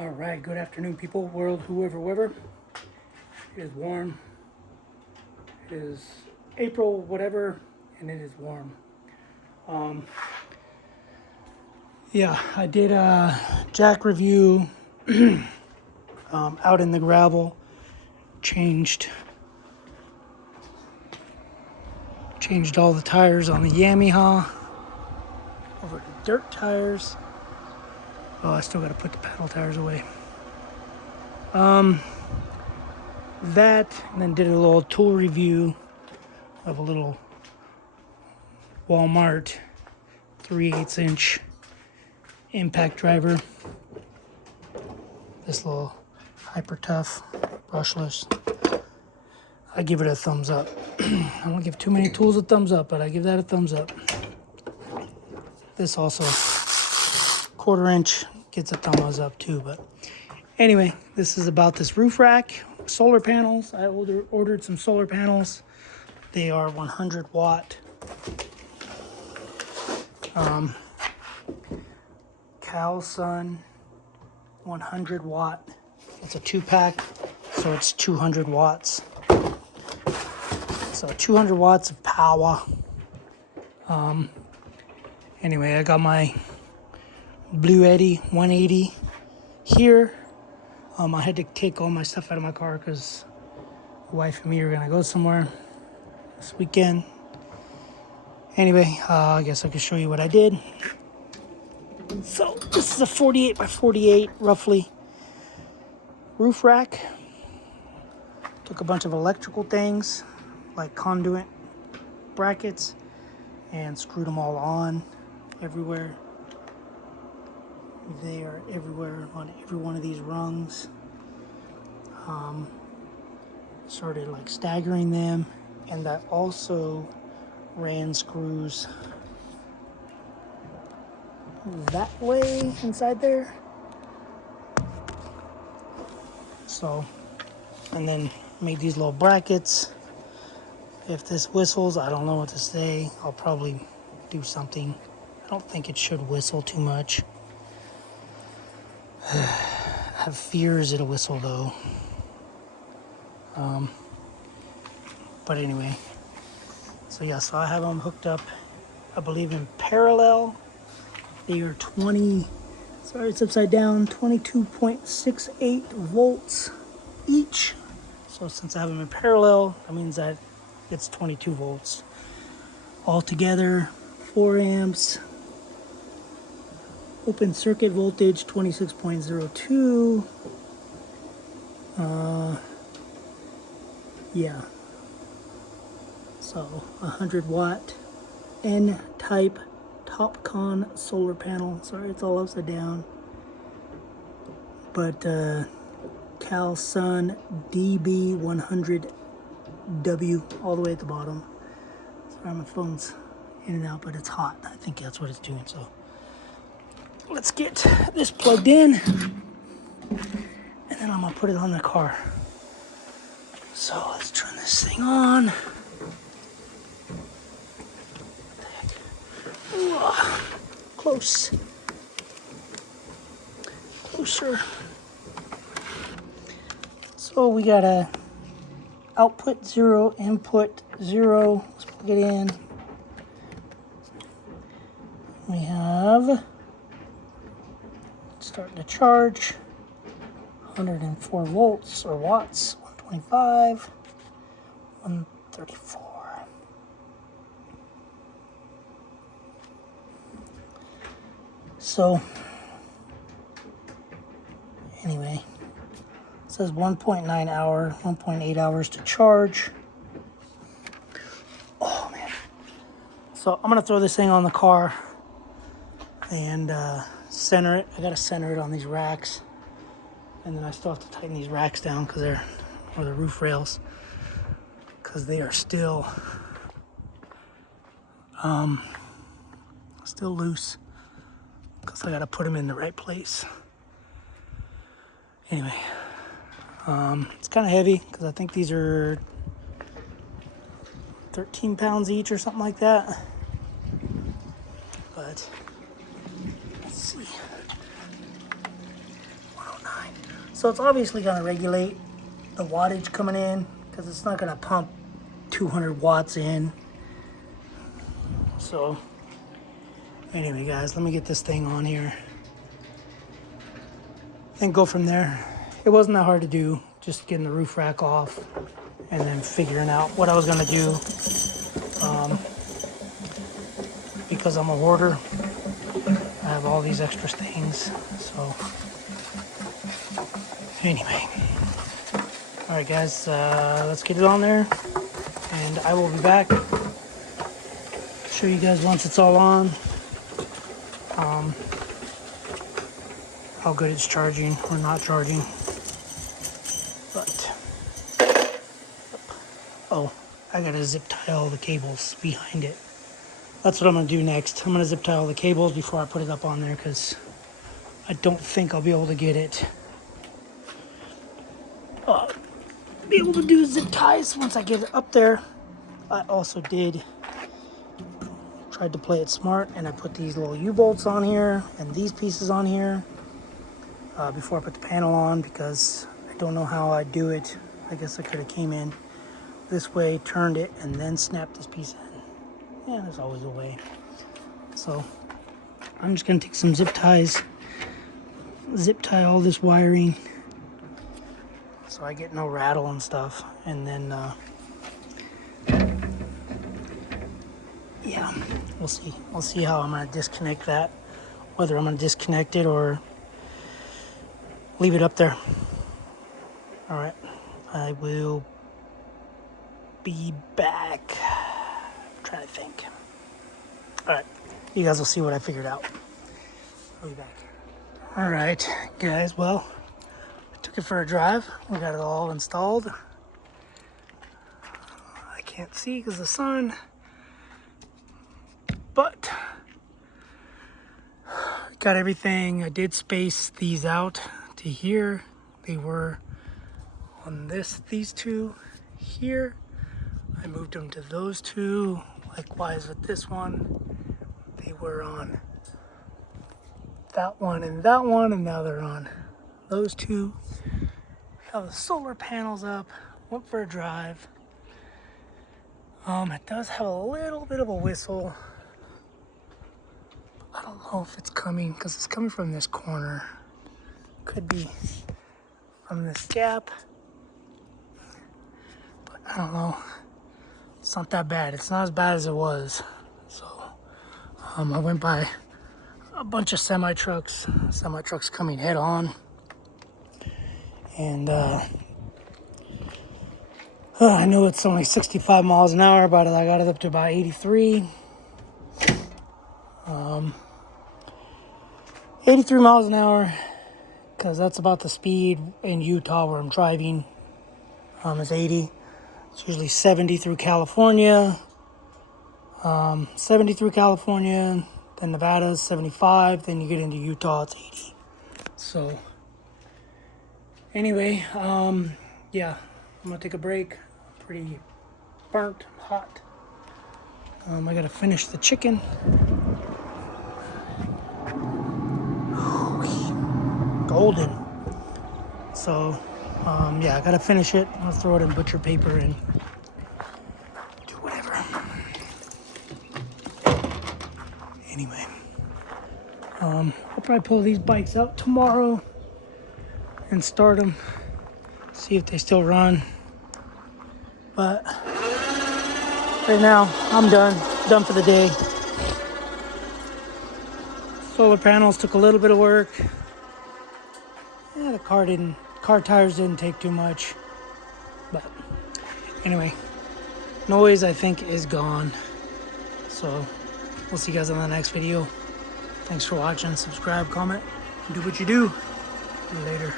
All right, good afternoon, people, world, whoever. It is warm. It is April, whatever, and it is warm. Yeah, I did a jack review out in the gravel. Changed all the tires on the Yamaha over to dirt tires. Oh, I still got to put the paddle tires away. That, and then did a little tool review of a little Walmart 3/8 inch impact driver. This little hyper tough brushless. I give it a thumbs up. I don't give too many tools a thumbs up, but I give that a thumbs up. This also 1/4 inch gets a thumbs up too. But anyway, this is about this roof rack, solar panels. I ordered some solar panels. They are 100 watt. Sun 100 watt. It's a 2-pack, so it's 200 watts. So 200 watts of power. Anyway, I got my Blue Eddy 180 here. I had to take all my stuff out of my car because the wife and me are gonna go somewhere this weekend. Anyway, I guess I could show you what I did. So this is a 48 by 48, roughly, roof rack. Took a bunch of electrical things, like conduit brackets, and screwed them all on everywhere. They are everywhere on every one of these rungs. Started like staggering them, and that also ran screws that way inside there. So, and then made these little brackets. If this whistles, I don't know what to say. I'll probably do something. I don't think it should whistle too much. I have fears it'll whistle though. But anyway, so yeah, so I have them hooked up, I believe, in parallel. They are 22.68 volts each. So since I have them in parallel, that means that it's 22 volts. Altogether, 4 amps. Open circuit voltage, 26.02. Yeah. So, 100 watt N-type TopCon solar panel. Sorry, it's all upside down. But Sun DB100W all the way at the bottom. Sorry, my phone's in and out, but it's hot. I think that's what it's doing. So let's get this plugged in, and then I'm gonna put it on the car. So let's turn this thing on. Closer. So we got a output 0, input 0. Let's plug it in. We have starting to charge. 104 volts or watts. 125. 134. So, anyway, it says 1.8 hours to charge. Oh, man. So, I'm going to throw this thing on the car and center it. I got to center it on these racks. And then I still have to tighten these racks down because they're, or the roof rails, because they are still loose. Because I got to put them in the right place. Anyway, it's kind of heavy because I think these are 13 pounds each or something like that. But let's see. 109. So it's obviously going to regulate the wattage coming in, because it's not going to pump 200 watts in. So anyway, guys, let me get this thing on here and go from there. It wasn't that hard to do, just getting the roof rack off and then figuring out what I was going to do. Because I'm a hoarder, I have all these extra things. So anyway, all right, guys, let's get it on there, and I will be back. Show you guys once it's all on, how good it's charging or not charging. But oh, I gotta zip tie all the cables behind it. That's what I'm gonna do next. I'm gonna zip tie all the cables before I put it up on there, because I don't think I'll be able to get it. Be able to do zip ties once I get it up there. I also tried to play it smart, and I put these little U-bolts on here and these pieces on here before I put the panel on, because I don't know how I do it. I guess I could have came in this way, turned it, and then snapped this piece in. Yeah, there's always a way. So I'm just gonna take some zip ties, zip tie all this wiring so I get no rattle and stuff, and then yeah, we'll see. I'll see how I'm gonna disconnect that, whether I'm gonna disconnect it or leave it up there. All right, I will be back. Trying to think. All right, you guys will see what I figured out. I'll be back. All right, guys, well, I took it for a drive. We got it all installed. I can't see because of the sun, but got everything. I did space these out to here. They were on these two here. I moved them to those two. Likewise with this one, they were on that one, and now they're on those two. We have the solar panels up. Went for a drive. It does have a little bit of a whistle. I don't know if it's coming, because it's coming from this corner. Could be from this gap, but I don't know. It's not that bad. It's not as bad as it was. So I went by a bunch of semi trucks coming head on, and I know it's only 65 miles an hour, but I got it up to about 83. 83 miles an hour, because that's about the speed in Utah where I'm driving. Is 80. It's usually 70 through California. 70 through California, then Nevada's 75, then you get into Utah, it's 80. So anyway, yeah, I'm gonna take a break. I'm pretty burnt, hot. I gotta finish the chicken. Golden. So yeah, I gotta finish it. I'm gonna throw it in butcher paper and do whatever. Anyway, I'll probably pull these bikes out tomorrow and start them, see if they still run. But right now, I'm done for the day. Solar panels took a little bit of work. Yeah, the car tires didn't take too much. But anyway, noise I think is gone. So we'll see you guys on the next video. Thanks for watching. Subscribe, comment, and do what you do. Later.